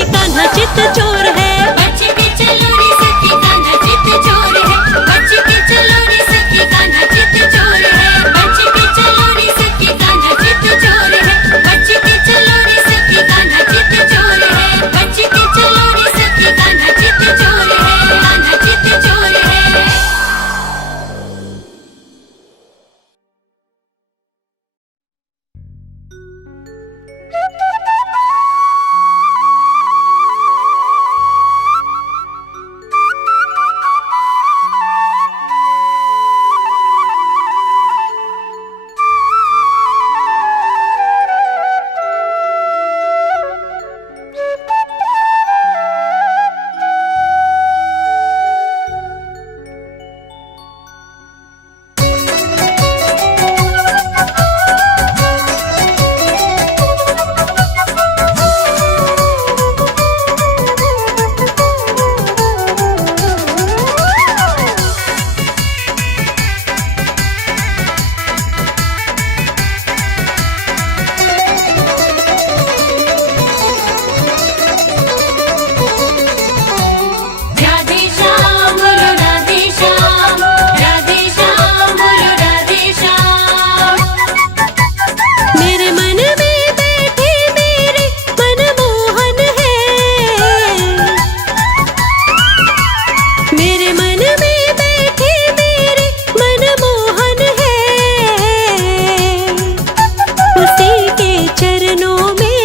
सखी कान्हा चित चोर है। बच के चलो रे सखी कान्हा चित चोर है। बच के चलो रे सखी कान्हा चित चोर है। बच के चलो रे सखी कान्हा चित चोर है। बच के चलो रे सखी कान्हा चित चोर है। बच के चलो रे सखी कान्हा चित चोर है। कान्हा चित चोर है। राधे श्याम बोलो राधे श्याम। राधे श्याम बोलो राधे श्याम। मेरे मन में बैठे मेरे मनमोहन है। मेरे मन में बैठे मेरे मनमोहन है। उसी के चरणों में,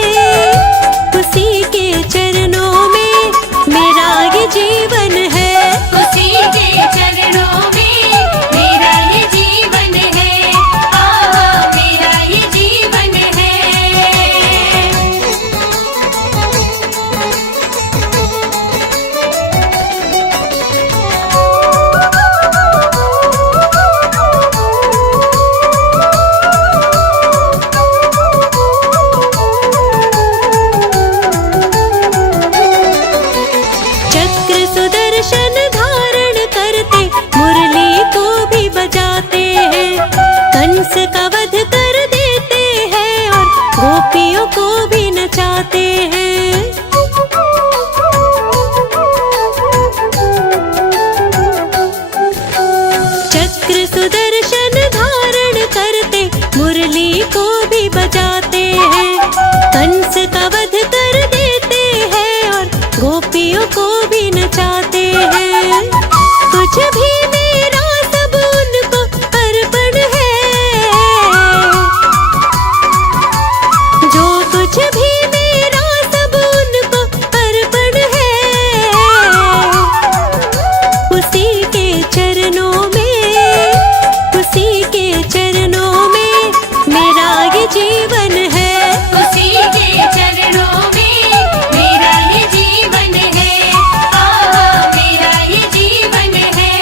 उसी के चरणों में मेरा ये जीवन है। उसी के चरणों में मेरा ये जीवन है। आहा मेरा ये जीवन है। चक्र सुदर्शन धारण करते मुरली को भी बजाते हैं। कंस का वध कर देते हैं और गोपियों को भी नचाते हैं। चक्र सुदर्शन धारण करते मुरली को भी बजाते हैं। कंस का वध कर देते हैं और गोपियों को भी नचाते हैं। कुछ भी मेरा सब उनको अर्पण है। जो कुछ भी मेरा सब उनको अर्पण है। उसी के चरणों में, उसी के चरणों में मेरा ये जीवन है। उसी के चरणों में मेरा ये जीवन है। आहा मेरा ये जीवन है।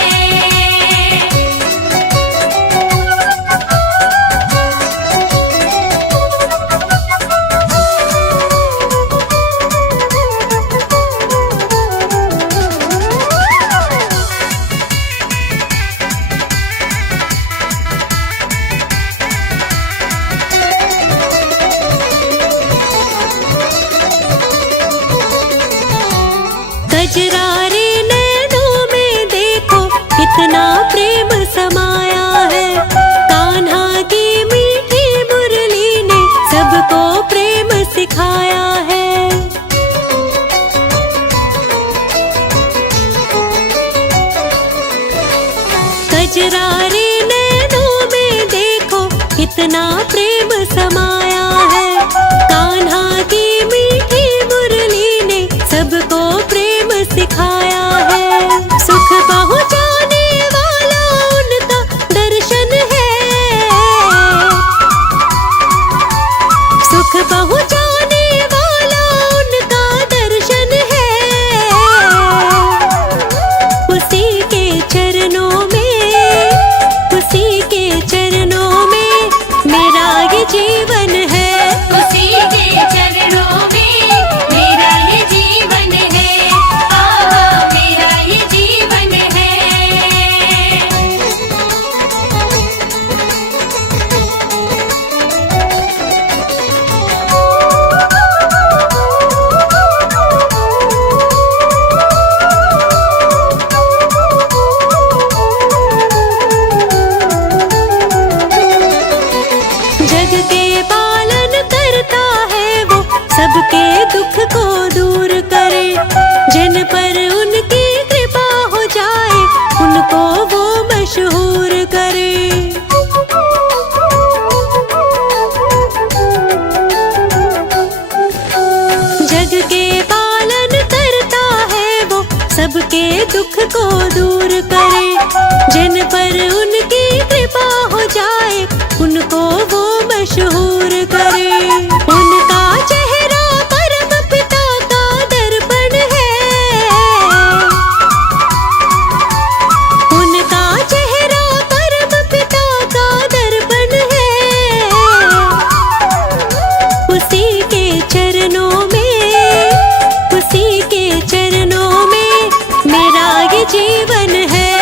कजरारे नैनों में देखो कितना प्रेम समाया है। कान्हा की मीठी मुरली ने सबको प्रेम सिखाया है। कजरारे नैनों में देखो कितना प्रेम समाया है। कान्हा की मीठी मुरली ने सबको प्रेम सिखाया है। सुख पहुँचाने वाला उनका दर्शन है। सुख पहुँचाने वाला उनका दर्शन है। उसी के चरणों में, उसी के चरणों में मेरा ये जीवन है। के दुख को दूर करे। जिन पर उनकी कृपा हो जाए उनको वो मशहूर करे। उनका चेहरा परम पिता का दर्पण है। उनका चेहरा परम पिता का दर्पण है। उसी के चरणों में, उसी के चरणों में मेरा ये जीवन है।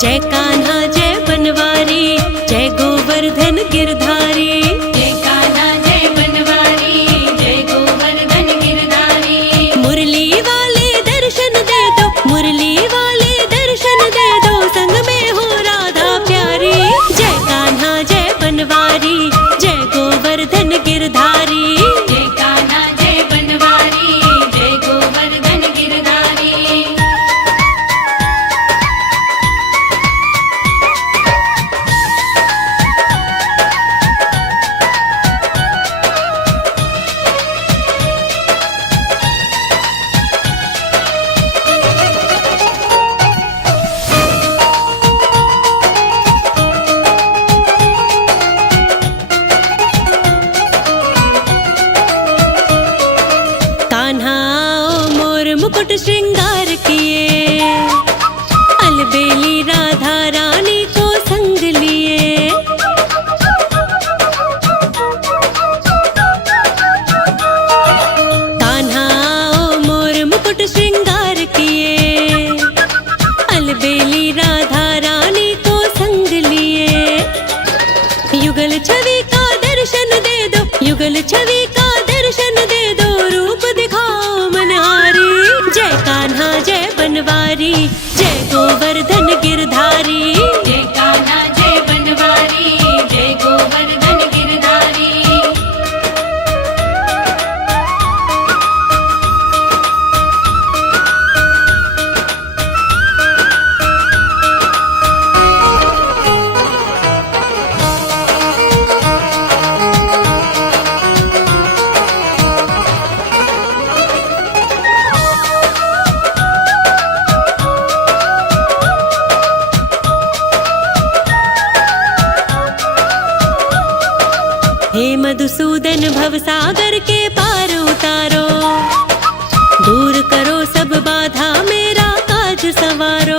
जय कान्हा जय बनवारी, जय गोवर्धन गिरधारी। जय कान्हा जय बनवारी, जय गोवर्धन गिरधारी। मुरली वाले दर्शन दे दो, मुरली वाले दर्शन दे दो, संग में हो राधा प्यारी। जय कान्हा जय बनवारी, जय गोवर्धन गिरधारी। जय कान्हा जय बनवारी, जय गोवर्धन गिरधारी। कान्हा आओ मोर मुकुट श्रृंगार किए, अलबेली राधा रानी को संग लिए। कान्हा आओ मोर मुकुट श्रृंगार किए, अलबेली राधा रानी को संग लिए। युगल छवि का दर्शन दे दो, युगल छवि का दर्शन दे दो, रूप दिखाओ मनहारी। जय कान्हा जय बनवारी, जय गोवर्धन गिरधारी। जय कान्हा जय बनवारी, जय गोवर्धन गिरधारी। हे मधुसूदन भवसागर के पार उतारो, दूर करो सब बाधा मेरा काज सवारो।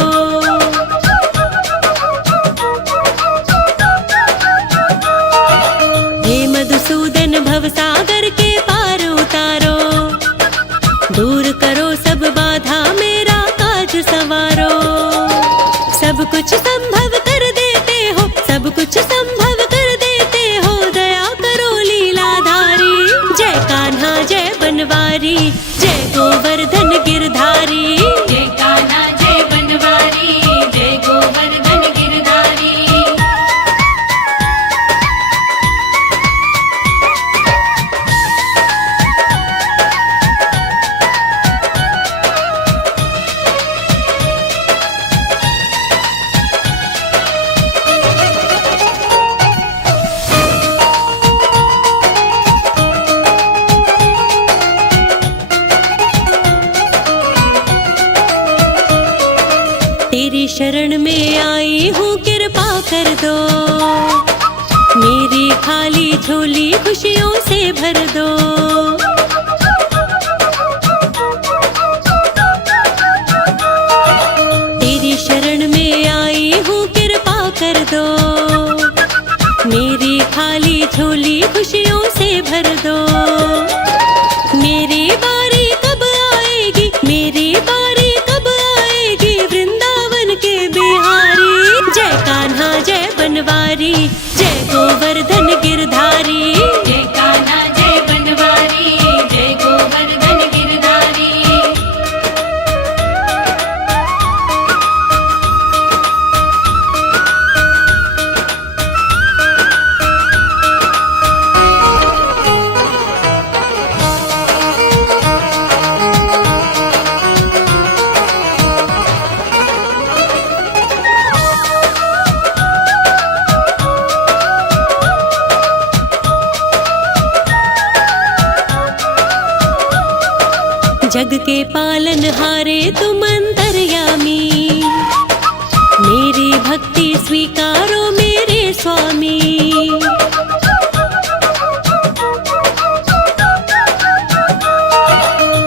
हे मधुसूदन भवसागर के पार उतारो, दूर करो सब बाधा मेरा काज सवारो। सब कुछ संभव कर देते हो, सब कुछ संभव कर देते हो, दया करो लीलाधारी। जय कान्हा जय बनवारी, जय गोवर्धन गिरधारी। जय कान्हा जय बनवारी, जय गोवर्धन गिरधारी। तेरी शरण में आई हूँ कृपा कर दो, मेरी खाली झोली खुशियों से भर दो। तेरी शरण में आई हूँ कृपा कर दो, मेरी खाली झोली खुशियों से भर दो। मेरी बारी कब आएगी, मेरी बारी कब आएगी, वृंदावन के बिहारी। जय कान्हा जय बनवारी, जय गोवर्धन गिरधारी। जय कान्हा जय बनवारी, जय गोवर्धन गिरधारी। जग के पालन हारे तुम अंतर्यामी, मेरी भक्ति स्वीकारो मेरे स्वामी।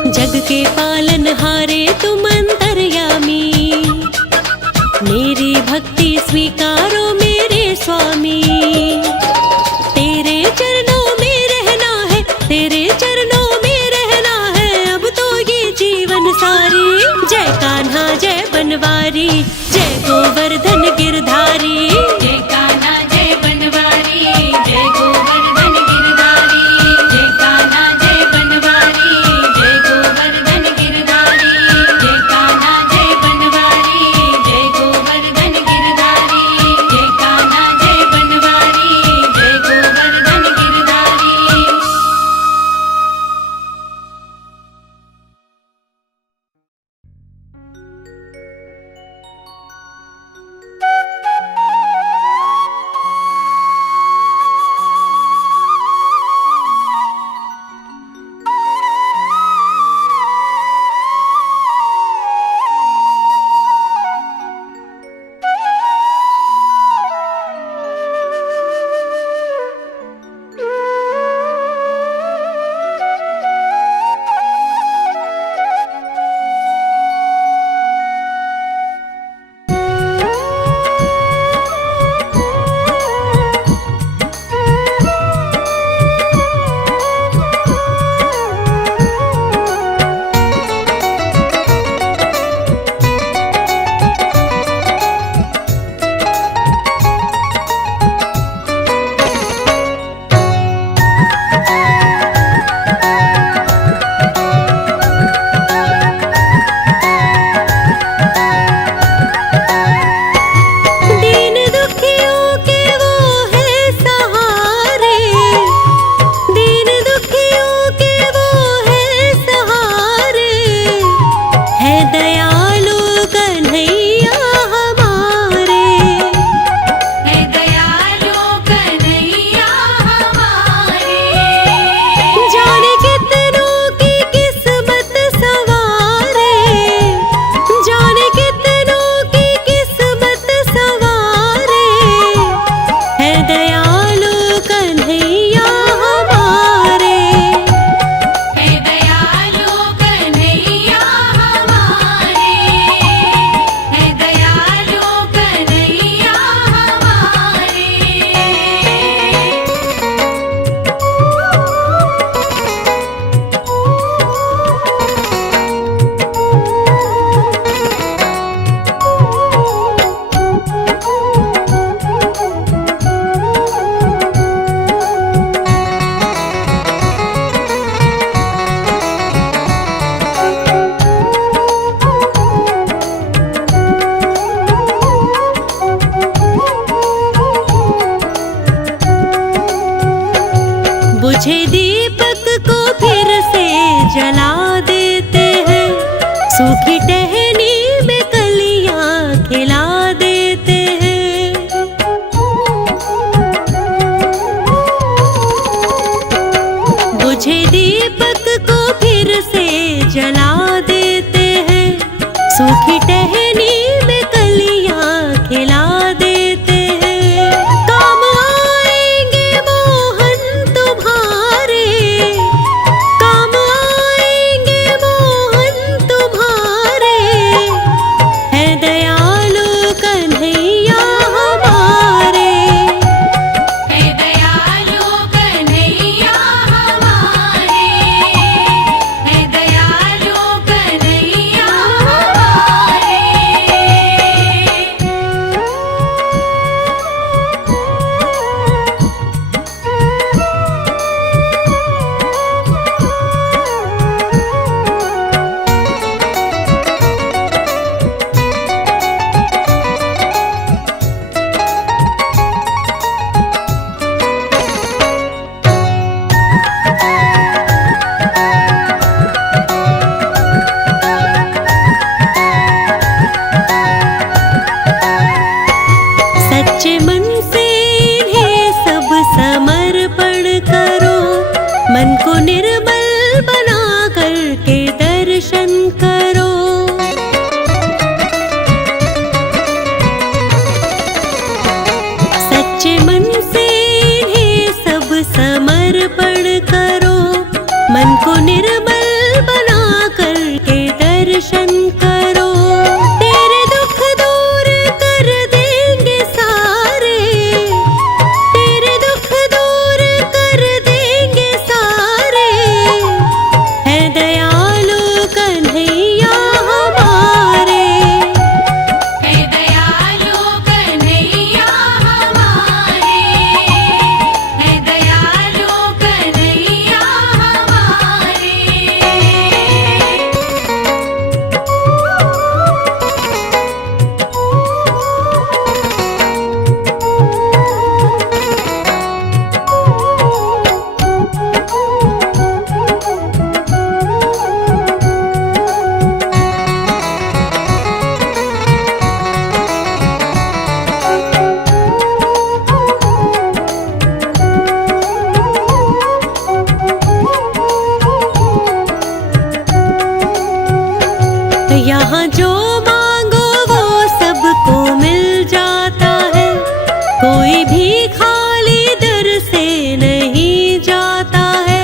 जग के पालन हारे तुम अंतर्यामी, मेरी भक्ति स्वीकारो मेरे स्वामी। तेरे चरणों में रहना है, तेरे चरणों में रहना है, अब तो ये जीवन सारी। जय कान्हा जय बनवारी, जय गोवर्धन गोवर्धन गिरधारी। जय कान्हा जय बनवारी, जय गोवर्धन गिरधारी। जय कान्हा जय बनवारी, जय गोवर्धन गिरधारी। जय कान्हा जय बनवारी, जय गोवर्धन गिरधारी। जय कान्हा जय बनवारी, जय गोवर्धन गिरधारी। दीन दुखियों के वो है सहारे, दीन दुखियों के वो है सहारे, है दयालु कन्हैया हमारे। है दयालु कन्हैया हमारे। जाने कितनों की किस्मत सवारे, जाने कितनों की किस्मत सवारे, है दयालु कन्हैया हमारे। है दयालु कन्हैया हमारे। है दयालु कन्हैया हमारे। बुझे दीपक को फिर से जला देते हैं, सूखी टहनी में कलियां खिला देते हैं। बुझे दीपक को फिर से जला देते हैं, सूखी टहनी में कलियां खिला देते हैं। काम आएंगे मोहन तुम्हारे, काम आएंगे मोहन तुम्हारे, है दयालु कन्हैया हमारे। है दयालु कन्हैया हमारे। है दयालु कन्हैया हमारे। मांगो वो सबको मिल जाता है, कोई भी खाली दर से नहीं जाता है।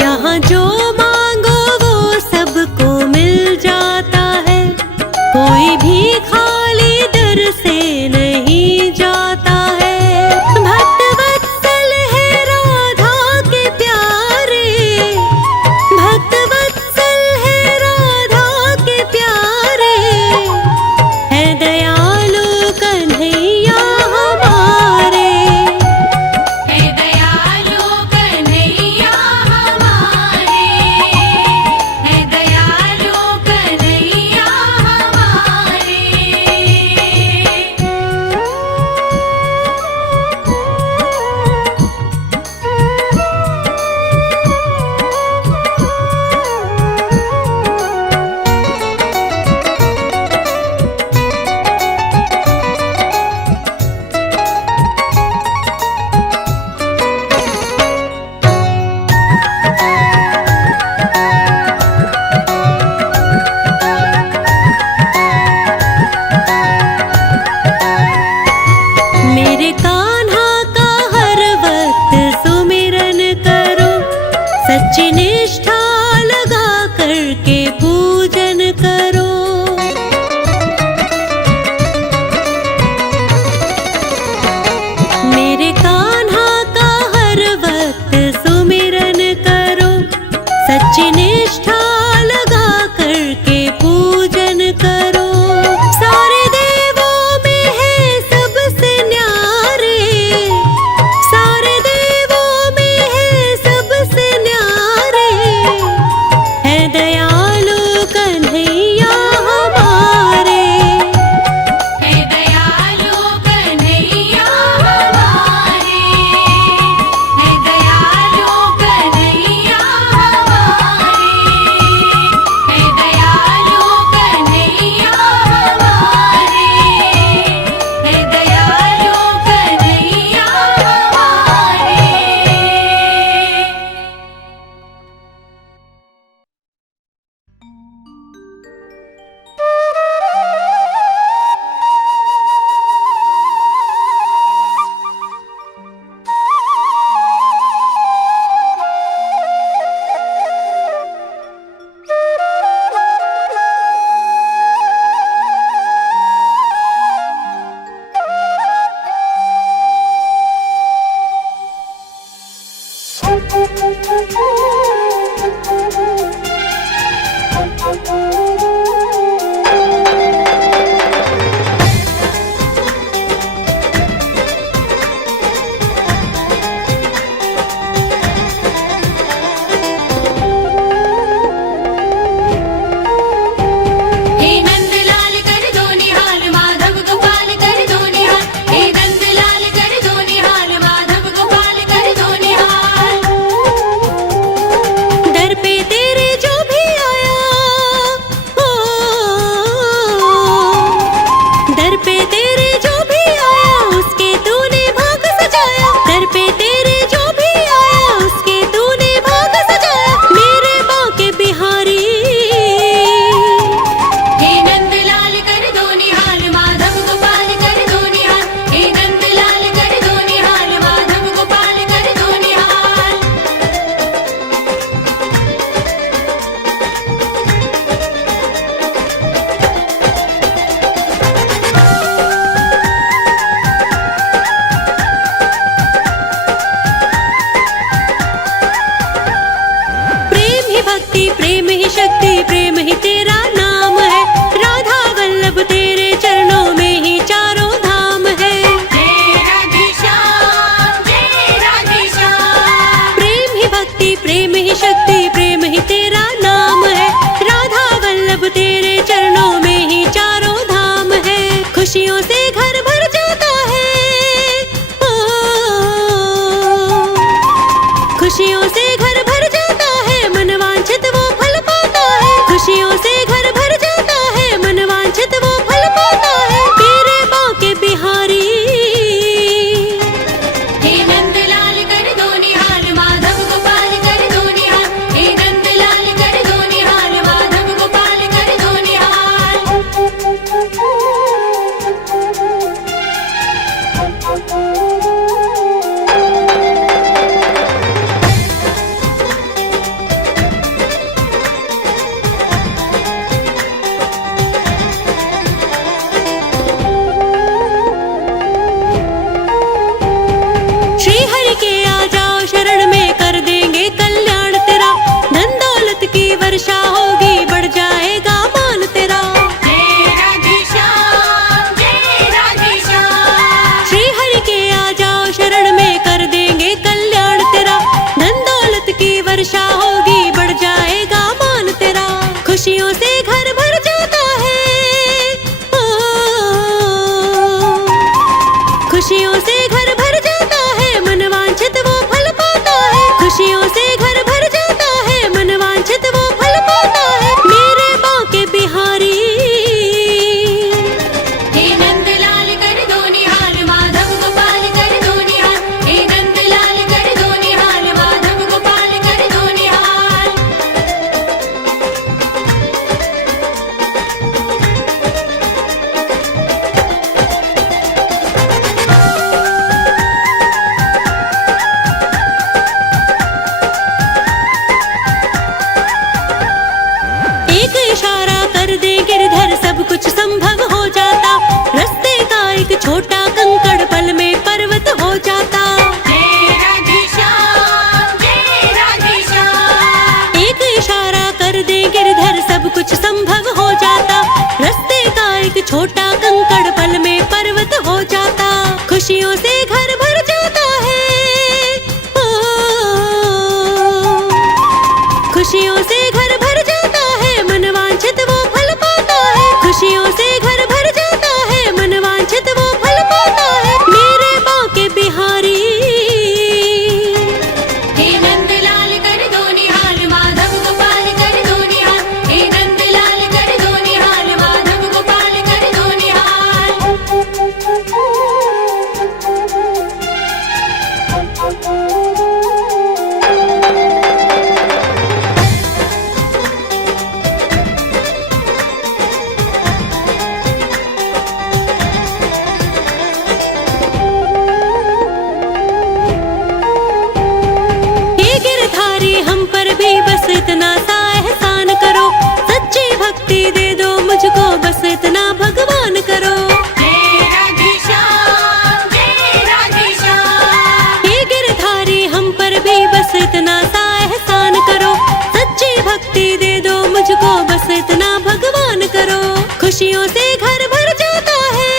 यहाँ जो मांगो वो सबको मिल जाता है, कोई भी खाली दर से नहीं जाता है। भक्त वत्सल है राधा के प्यारे, भक्त वत्सल है राधा के प्यारे, है दयालु कन्हैया हमारे, हे दयालु कन्हैया हमारे, हे दयालु कन्हैया हमारे। मेरे कान्हा का हर वक्त सुमिरन करो, सच्ची निष्ठा लगा करके पूजन करो। मेरे कान्हा का हर वक्त सुमिरन करो, सच्ची निष्ठा लगा करके पूजन करो। सारे देवों में है सबसे न्यारे, सारे देवों में है सबसे न्यारे, है दयालु कन्हैया हमारे, हे दयालु कन्हैया हमारे, हे दयालु कन्हैया हमारे, हे दयालु कन्हैया हमारे, हे दयालु कन्हैया हमारे। हे नंदलाल कर दो निहाल, माधव गोपाल कर दो निहाल, हे नंदलाल कर दो निहाल, माधव गोपाल कर दो निहाल। दर पे तेरे जो भी आया, ओ दर पे तेरे जो भी आया, उसके तूने भाग सजाया। दर पे तेरे जो भी आया, उसके तूने भाग सजाया। मेरे बांके बिहारी, हे नंदलाल कर दो निहाल, माधव गोपाल कर दो निहाल, हे नंदलाल कर दो निहाल, माधव गोपाल कर दो निहाल। प्रेम ही भक्ति, प्रेम ही शक्ति, प्रेम ही तेरा नाम है। राधा वल्लभ तेरे चरणों में ही चारों धाम है। जय राधेश्याम, जय राधेश्याम। प्रेम ही भक्ति, प्रेम ही शक्ति, प्रेम ही तेरा नाम है। राधा वल्लभ तेरे चरणों में ही चारों धाम है। खुशियों से घर भर जाता है, ओ खुशियों से घर भर जाता है, मन वांछित वो फल पाता है। खुशियों से घर भर जाता है, मन वांछित वो फल पाता है। तेरे बांके बिहारी, हे नंदलाल कर दो निहाल, माधव गोपाल कर दो निहाल। वर्षा होगी, बढ़ जाएगा मान तेरा। खुशियों से घर भर जाता है, ओ, खुशियों से घर भर जाता है, मन वांछित वो फल पाता है। खुशियों से घर भर जाता है, मन वांछित वो फल पाता है। मेरे बांके बिहारी, हे नंदलाल कर दो निहाल, माधव गोपाल कर दो निहाल। हे नंदलाल कर दो निहाल, माधव गोपाल कर दो निहाल। एक इशारा कर दे गिरधर, सब कुछ संभव हो जाता। रास्ते का एक छोटा कंकड़ पल में पर्वत हो जाता। जय राधेश्याम, जय राधेश्याम। एक इशारा कर दे गिरधर, सब कुछ संभव हो जाता। रास्ते का एक छोटा कंकड़ पल में पर्वत हो जाता। खुशियों से घर भर जाता है, ओ, खुशियों से घर भर जाता है, मन वांछित वो फल पाता है। खुशियों से घर भर जाता है, मन वांछित वो फल पाता है। मेरे बांके बिहारी, हे नंदलाल कर दो निहाल, माधव गोपाल कर दो निहाल। हे नंदलाल कर दो निहाल, माधव गोपाल कर दो निहाल। हे गिरधारी हम पर भी बस इतना सा एहसान करो। सच्ची भक्ति दे दो मुझको, बस इतना भगवान करो। जय राधेश्याम, जय राधेश्याम। हे गिरधारी हम पर भी बस इतना सा एहसान करो। सच्ची भक्ति दे दो मुझको, बस इतना भगवान करो। खुशियों से घर भर जाता है,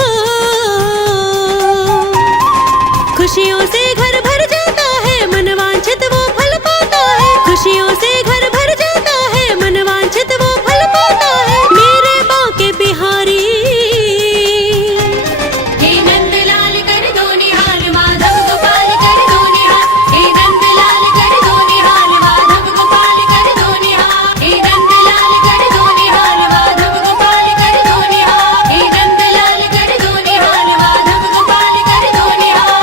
ओ, खुशियों से घर भर जाता है, मन वांछित वो फल पाता है। खुशियों से घर भर जाता है, मन वांछित वो फल पाता है। मेरे बांके बिहारी, हे नंदलाल कर दो निहाल, माधव गोपाल कर दो निहाल। हे नंदलाल कर दो निहाल, माधव गोपाल कर दो निहाल। हे नंदलाल कर दो निहाल, माधव गोपाल कर दो निहाल। हे नंदलाल कर दो निहाल, माधव गोपाल कर दो निहाल।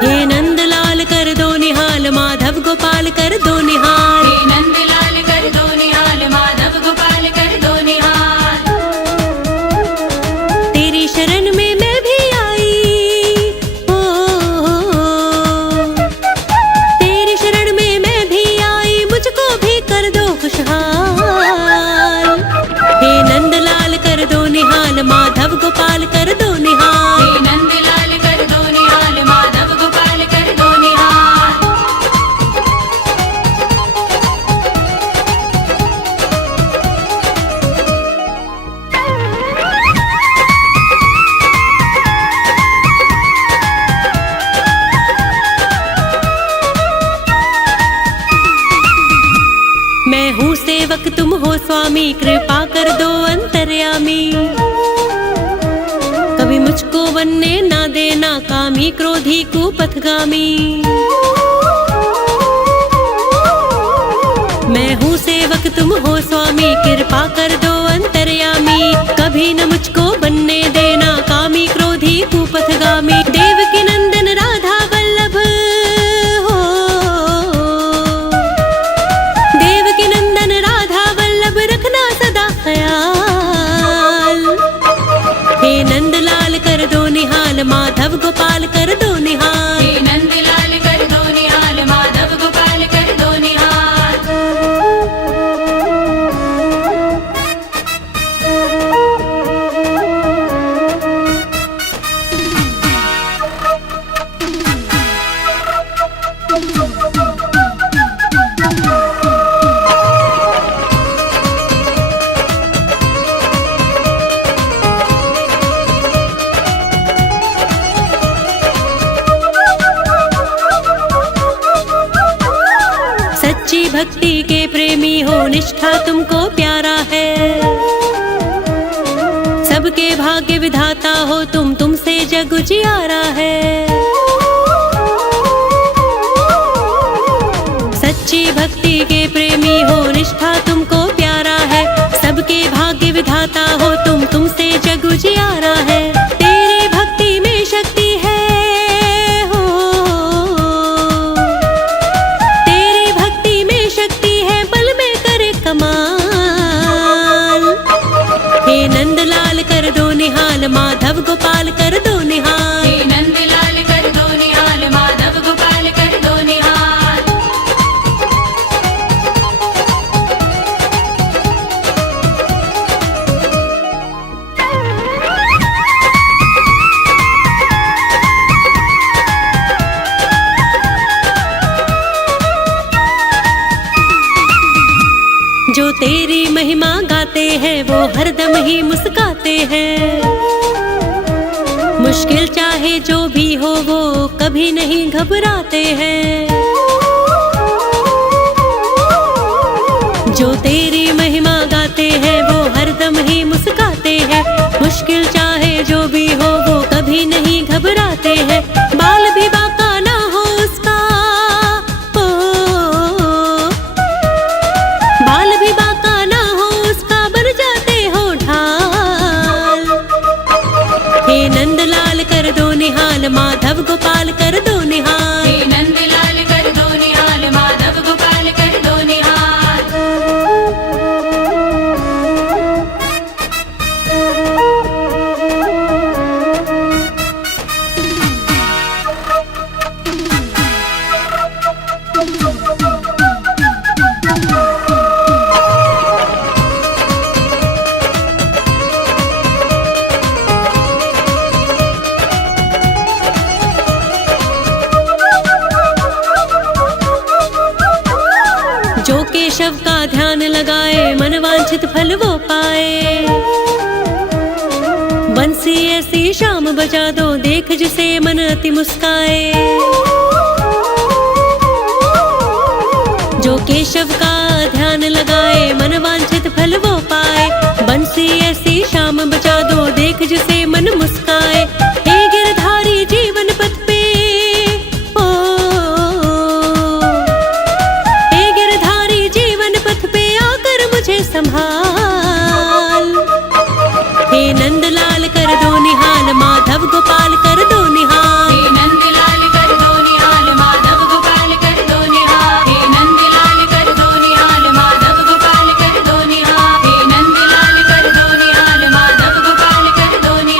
हे नंदलाल कर दो निहाल, माधव गोपाल कर दो निहाल। हे नंदलाल कर दो निहाल, माधव गोपाल कर दो निहाल। तेरी शरण में मैं भी आई, ओ, तेरी शरण में मैं भी आई, मुझको भी कर दो खुशहाल। हे नंदलाल कर दो निहाल, माधव गोपाल कर दो निहाल। हे नंदलाल कर दो निहाल, माधव गोपाल कर दो निहाल। मैं हूँ सेवक तुम हो स्वामी, कृपा कर दो अंतर्यामी। कभी मुझको बनने ना देना कामी, क्रोधी कुपथगामी। सेवक तुम हो स्वामी, कृपा कर दो अंतर्यामी। कभी न मुझको बनने देना कामी क्रोधी कुपथगामी। देवकी नंदन राधा वल्लभ हो, देवकी नंदन राधा वल्लभ रखना सदा ख्याल। हे नंदलाल कर दो निहाल, माधव गोपाल कर दो निहाल। हे नंदलाल कर दो निहाल, माधव गोपाल कर दो निहाल। सच्ची भक्ति के प्रेमी हो, निष्ठा तुमको प्यारा है। सबके भाग्य विधाता हो तुम, तुमसे जग उजियारा है। सच्ची भक्ति के प्रेमी हो, निष्ठा तुमको प्यारा है। सबके भाग्य विधाता हो तुम, तुमसे जग उजियारा है। तेरी भक्ति में शक्ति है हो, तेरी भक्ति में शक्ति है, बल में करे कमाल। हे नंदलाल कर दो निहाल, माधव गोपाल कर दो निहाल। हे नंदलाल कर दो निहाल, माधव गोपाल कर दो निहाल। जो तेरी महिमा गाते हैं वो हरदम ही मुस्काते हैं। मुश्किल चाहे जो भी हो वो कभी नहीं घबराते हैं। जो तेरी महिमा गाते हैं वो हरदम ही मुस्काते हैं। मुश्किल चाहे जो भी हो वो कभी नहीं घबराते हैं। बाल भी बाका ना हो उसका, बाल भी बाका ना हो उसका, बन जाते हो ढाल। हे नंदलाल कर दो निहाल, माधव गोपाल कर दो निहाल। हे नंदलाल कर दो निहाल, माधव गोपाल कर दो निहाल। जो केशव का ध्यान लगाए मन वांछित फल वो पाए। बंसी ऐसी शाम बजा दो देख जिसे मन अति मुस्काए। जो केशव का ध्यान लगाए मन वांछित फल वो पाए। बंसी ऐसी शाम बजा दो देख जिसे मन मुस्काए। हे गिरधारी जीवन पथ पे ओ, हे गिरधारी जीवन पथ पे आकर मुझे संभाल। हे नंदलाल कर दो निहाल, माधव गोपाल कर दो निहाल। हे नंदलाल कर दो निहाल, माधव गोपाल कर दो निहाल। हे नंदलाल कर दो निहाल, माधव गोपाल कर दो निहाल। हे नंदलाल कर दो निहाल, माधव गोपाल कर दो निहाल।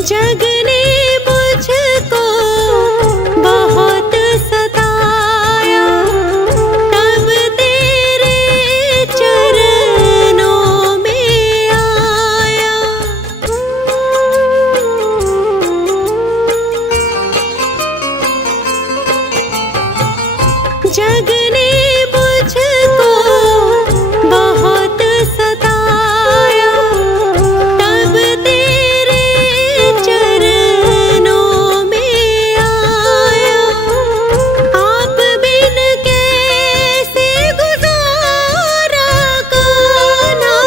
जग ने मुझको बहुत सताया, तब तेरे चरणों में आया। जग ने मुझको बहुत सताया, तब तेरे चरणों में आया। आप बिन कैसे गुजारा कान्हा,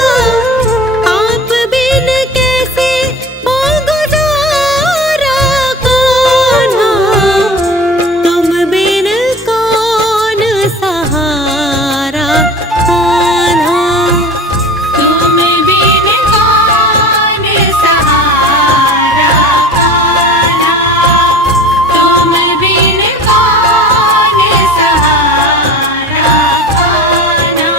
आप बिन कैसे हो गुजारा कान्हा। तुम बिन कौन सहारा कान्हा, तुम बिन कौन सहारा कान्हा, तुम बिन कौन सहारा कान्हा।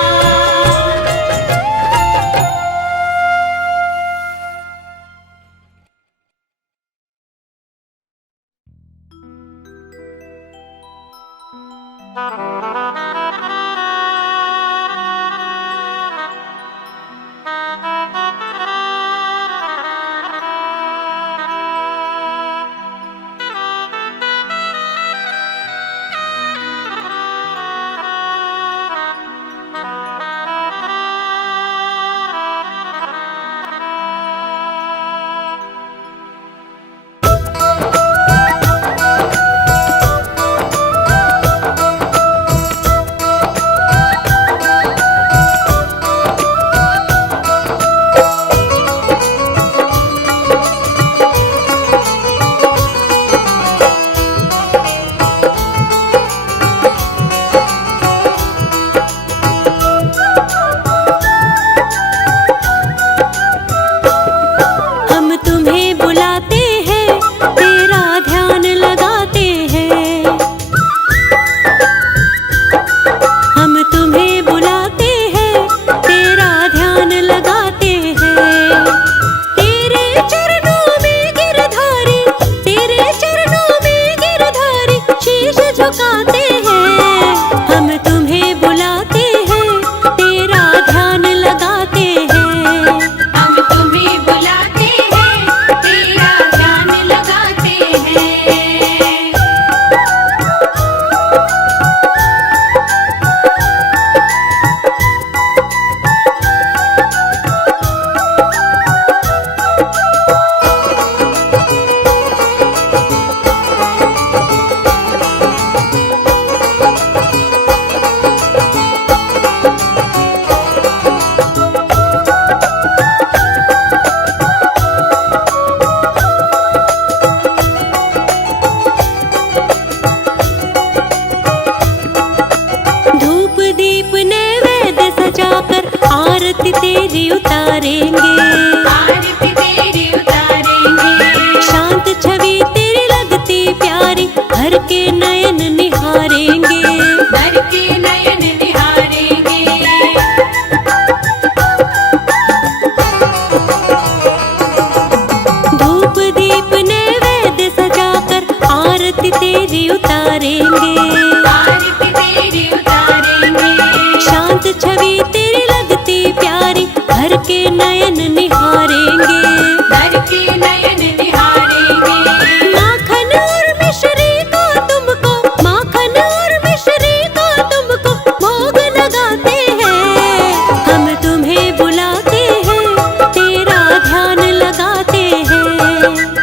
हम तुम्हें बुलाते हैं, तेरा ध्यान लगाते हैं। हम तुम्हें बुलाते हैं, तेरा ध्यान लगाते हैं। तेरे चरणों में गिरधारी, तेरे चरणों में गिरधारी शीश झुकाते हैं। हम तुम्हें बुलाते हैं, तेरा ध्यान लगाते हैं। हम तुम्हें बुलाते हैं, तेरा ध्यान लगाते हैं। धूप दीप नैवेद्य सजाकर आरती तेरी उतारेंगे। आरती तेरी उतारेंगे। शांत छवि तेरी लगती प्यारी, हर के नयन निहारेंगे। भर के नयन निहारेंगे। धूप दीप नैवेद्य सजाकर आरती तेरी उतारेंगे। आरती तेरी उतारेंगे। शांत छवि तेरी लगती प्यारी, हर के नयन निहारेंगे। भर के नयन निहारेंगे। माखन और मिश्री को तुमको, माखन और मिश्री को तुमको भोग लगाते हैं। हम तुम्हें बुलाते हैं, तेरा ध्यान लगाते हैं।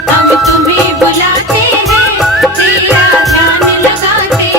हम तुम्हें बुलाते हैं, तेरा ध्यान लगाते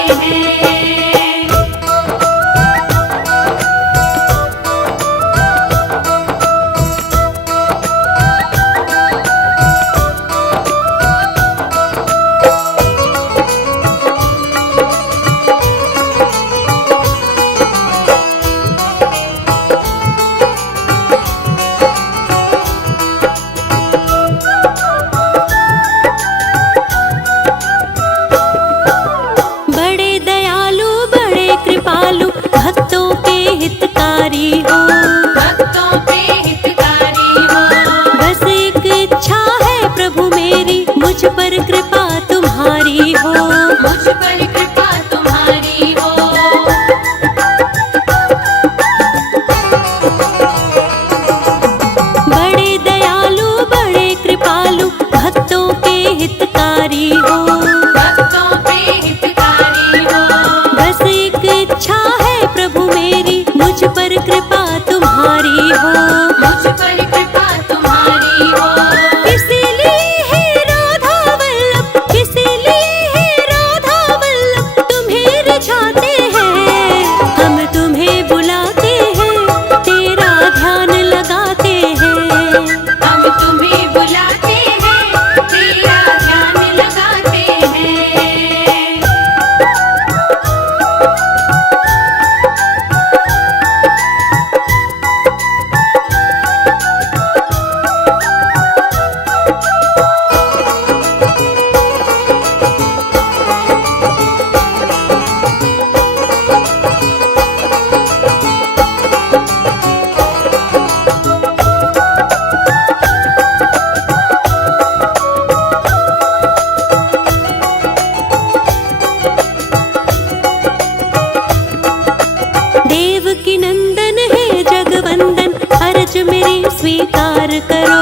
उद्धार करो।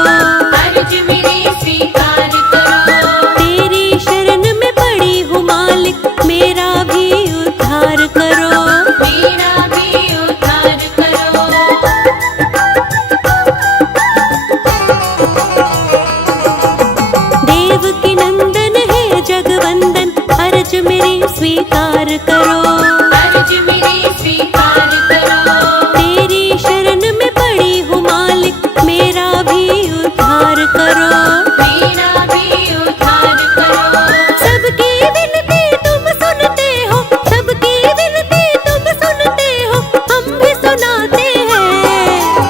अर्ज मेरी स्वीकार करो। तेरी शरण में पड़ी हूँ मालिक, मेरा भी उद्धार करो। मेरा भी उद्धार करो। देव की नंदन है जगवंदन, अर्ज मेरी स्वीकार करो। अर्ज मेरी स्वीकार करो। तेरी शरण में पड़ी हूँ मालिक, मेरा भी उद्धार करो। मेरा भी उद्धार करो। सबकी विनती तुम सुनते हो, सबकी विनती तुम सुनते हो, हम भी सुनाते हैं।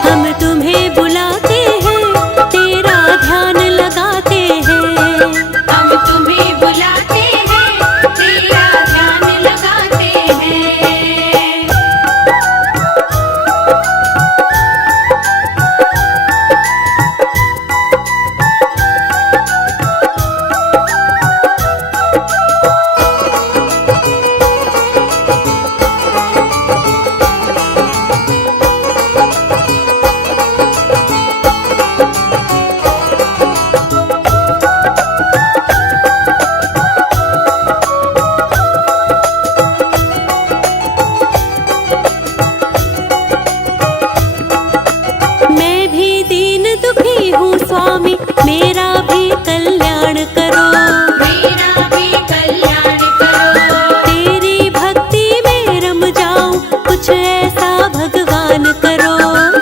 हम तुम्हें बुलाते हैं, तेरा ध्यान लगाते हैं। हम तुम्हें बुलाते हैं, तेरा ध्यान लगाते हैं। मैं भी दीन दुखी हूँ स्वामी, मेरा भी कल्याण करो। मेरा भी कल्याण करो। तेरी भक्ति में रम जाऊं, कुछ ऐसा भगवान करो।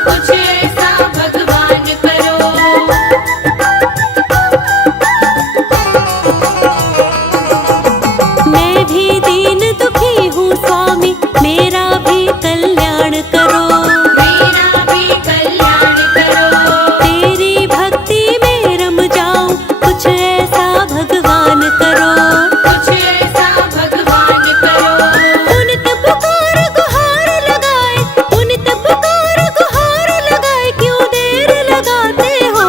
कुछ ऐसा भगवान करो। मैं भी दीन दुखी हूँ स्वामी, मेरा भी कल्याण करो। मेरा भी कल्याण करो। तेरी भक्ति में रम जाऊं, कुछ ऐसा भगवान करो। कुछ ऐसा भगवान करो। उन तब पुकार गुहार लगाए, उन तब पुकार गुहार लगाए, क्यों देर लगाते हो।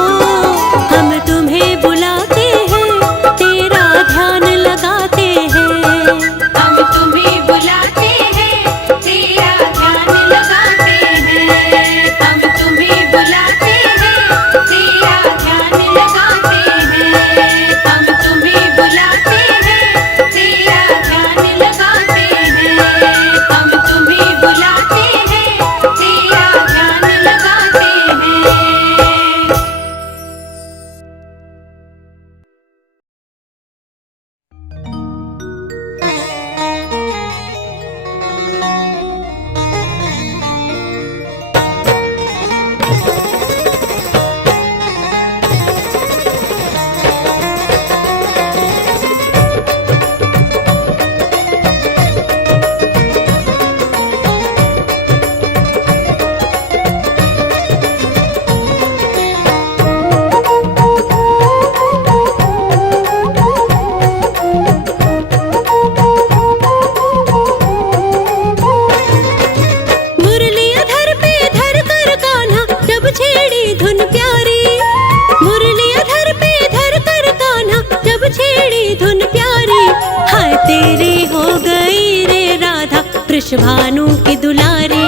हम तुम्हें बुलाते हैं, तेरा ध्यान लगाते हैं। हम तुम्हें बुलाते हैं, तेरा ध्यान लगाते हैं। हम तुम्हें बुलाते हैं, तेरा ध्यान लगाते हैं। हम तुम्हें बुलाते हैं, तेरा ध्यान लगाते हैं। हम तुम्हें बुलाते हैं, तेरा ध्यान लगाते हैं। मुरलियाधर पे धर कर कान्हा, जब छेड़ी धुन प्यारी। मुरलियाधर पे धर कर कान्हा, जब छेड़ी धुन प्यारी। हाय तेरी हो गई रे राधा, वृषभानु की दुलारी।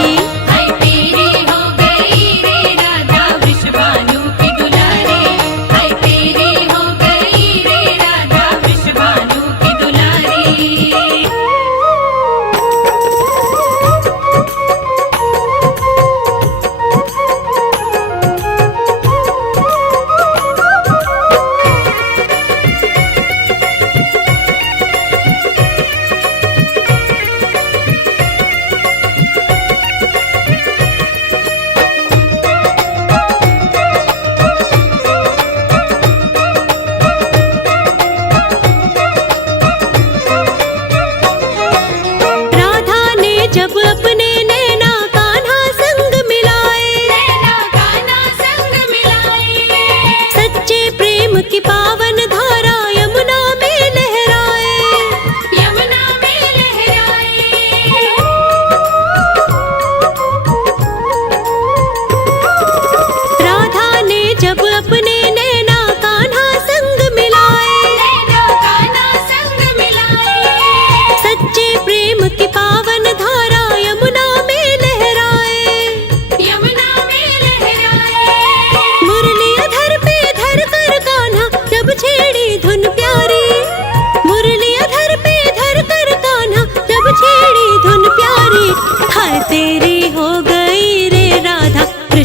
हाय तेरी हो गई रे राधा, वृषभानु की दुलारी। हाय तेरी हो गई रे राधा, वृषभानु की दुलारी।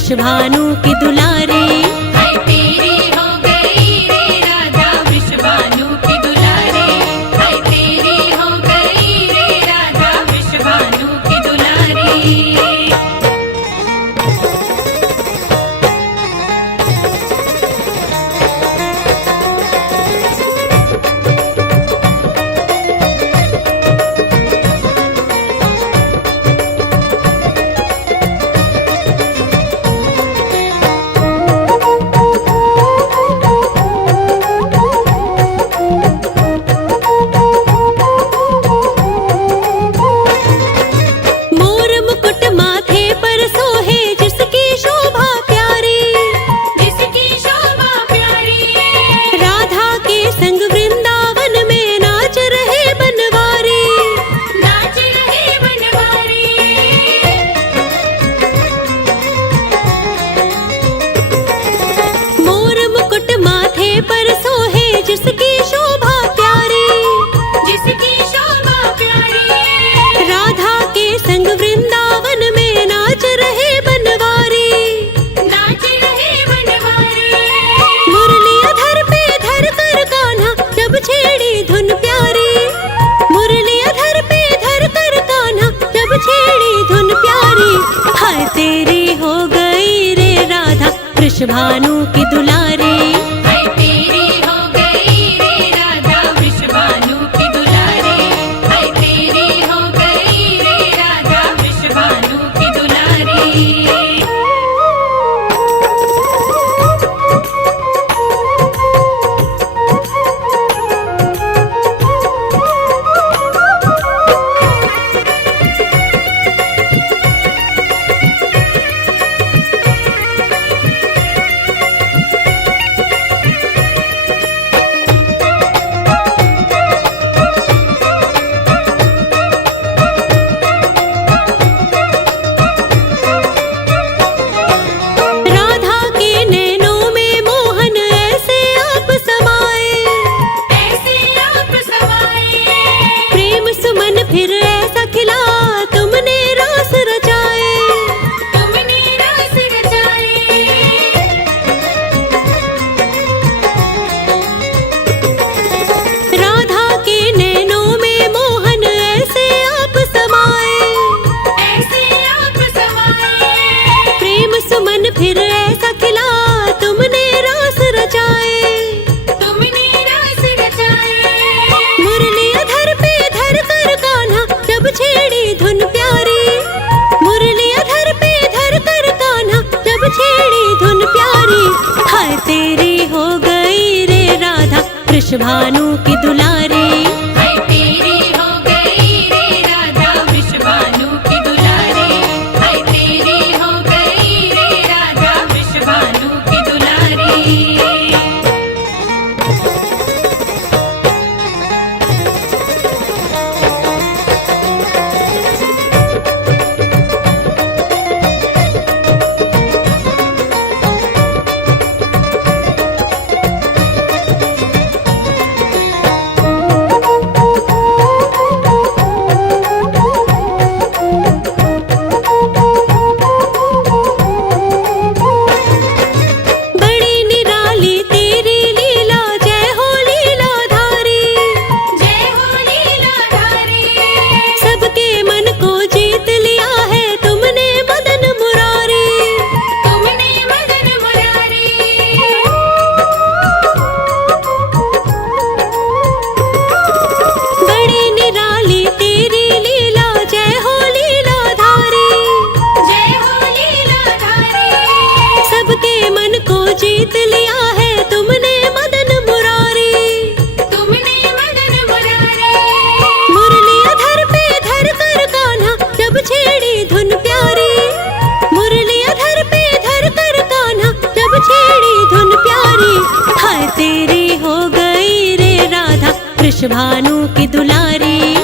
वृषभानु की दुलारी। हाय तेरी हो गई रे राधा वृषभानु की दुलारी। हाय तेरी हो गई रे राधा वृषभानु की दुलारी। मोर मुकुट माथे पर सोहे जिसकी शोभा प्यारी, जिसकी शोभा प्यारी। राधा के संग वृंदावन में नाच रहे बनवारी। नाच रहे बनवारी। मोर मुकुट माथे पर सोहे जिसकी शोभा प्यारी, जिसकी शोभा प्यारी। राधा के संग वृंदावन में नाच रहे बनवारी। नाच रहे बनवारी। मुरली अधर पे धर कर कान्हा जब छेड़ी धुन प्यारी। मुरली अधर पे धर कर कान्हा जब छेड़ी धुन प्यारी। हाय तेरी हो गई रे राधा वृषभानु की दुलारी। हाय तेरी हो गई रे राधा वृषभानु की दुलारी। हाय तेरी हो गई रे राधा वृषभानु की दुलारी। राधा के नैनों में मोहन ऐसे आप समाए। ऐसे आप समाए। प्रेम सुमन फिर ऐसा खिला तुमने रास रचाए। तुमने रस रचाए। राधा के नैनों में मोहन ऐसे आप समाए। ऐसे आप समाए। प्रेम सुमन फिर ऐसा खिला तुमने रास रचाए। तुमने रस रचाए। मुरली अधर पे धर कर कान्हा जब छेड़ी धुन प्यारी। मुरली अधर पे धर कर कान्हा जब छेड़ी धुन प्यारी। हाय तेरी हो गई रे राधा वृषभानु की दुलारी। हाय तेरी हो गई रे राधा वृषभानु की दुलारी। हाय तेरी हो गई रे राधा वृषभानु की दुलारी। बड़ी निराली तेरी लीला जय हो लीलाधारी। जय हो लीलाधारी। सबके मन को जीत लिया है तुमने मदन मुरारी। तुमने मदन मुरारी। बड़ी निराली तेरी लीला जय हो लीलाधारी। जय हो लीलाधारी। सबके मन को जीत लिया है तुमने मदन मुरारी। तुमने मदन मुरारी। मुरली अधर पे धर कर कान्हा जब छेड़ी धुन प्यारी। मुरली अधर पे धर कर कान्हा जब छेड़ी धुन प्यारी। हाय तेरी हो गई रे राधा वृषभानु की दुलारी।